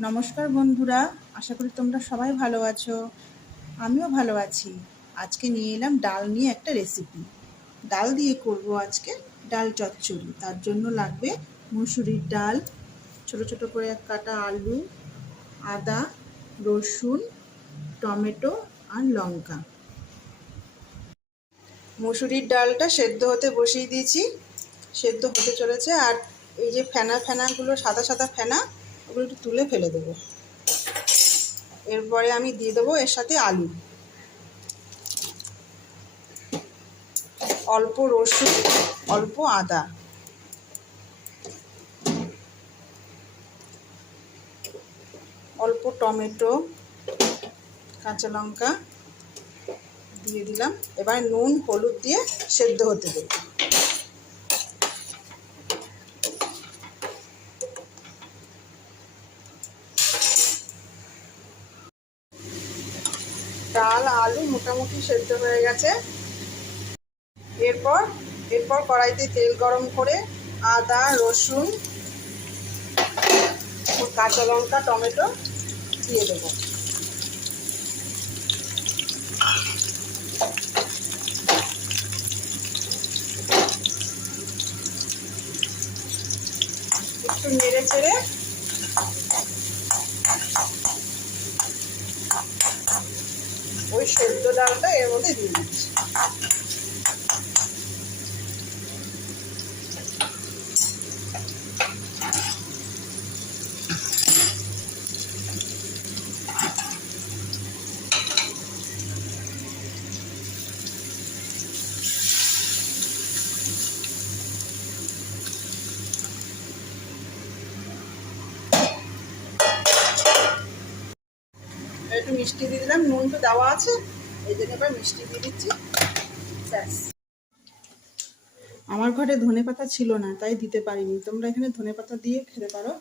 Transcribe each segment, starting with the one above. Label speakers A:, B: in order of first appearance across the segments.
A: নমস্কার বন্ধুরা, আশা করি তোমরা সবাই ভালো আছো। আমিও ভালো আছি। আজকে নিয়ে এলাম ডাল নিয়ে একটা রেসিপি ডাল দিয়ে করব আজকে ডাল চচ্চড়ি। তার জন্য লাগবে মুসুরির ডাল, ছোট ছোট করে এক কাটা আলু, আদা, রসুন, টমেটো আর লঙ্কা। মুসুরির ডালটা সেদ্ধ হতে বসিয়ে দিয়েছি। সেদ্ধ হতে চলেছে আর এই যে ফেনা ফেনাগুলো, সাদা সাদা ফেনা ওগুলো একটু তুলে ফেলে দেবো। এরপরে আমি দিয়ে দেবো এর সাথে আলু। অল্প রসুন, অল্প আদা। অল্প টমেটো, কাঁচা লঙ্কা দিয়ে দিলাম। এবার নুন, হলুদ দিয়ে সেদ্ধ হতে দেবো। ডাল, আলু মোটামুটি সেদ্ধ হয়ে গেছে। এরপর এরপর কড়াইতে তেল গরম করে আদা, রসুন, কাঁচা লঙ্কা, টমেটো দিয়ে দেবো। একটু নেড়ে চেড়ে ওই সেদ্ধ ডালটা এর মধ্যে দিয়ে দিচ্ছি। মিষ্টি দিয়ে দিলাম, নুন তো দেওয়া আছে, এই জন্য এবার মিষ্টি দিয়ে দিচ্ছি। ব্যাস। আমার ঘরে ধনে পাতা ছিল না, তাই দিতে পারিনি। তোমরা এখানে ধনে পাতা দিয়ে খেতে পারো।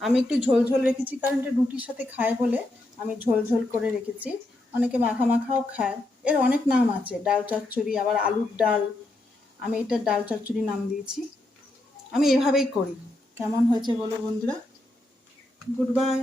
A: আমি একটু ঝোল ঝোল রেখেছি, কারণ এটা রুটির সাথে খায় বলে আমি ঝোল ঝোল করে রেখেছি। অনেকে মাখা মাখাও খায়। এর অনেক নাম আছে, ডাল চচ্চড়ি, আবার আলুর ডাল। আমি এটা ডাল চচ্চড়ি নাম দিয়েছি। আমি এভাবেই করি। কেমন হয়েছে বলো বন্ধুরা? Good bye.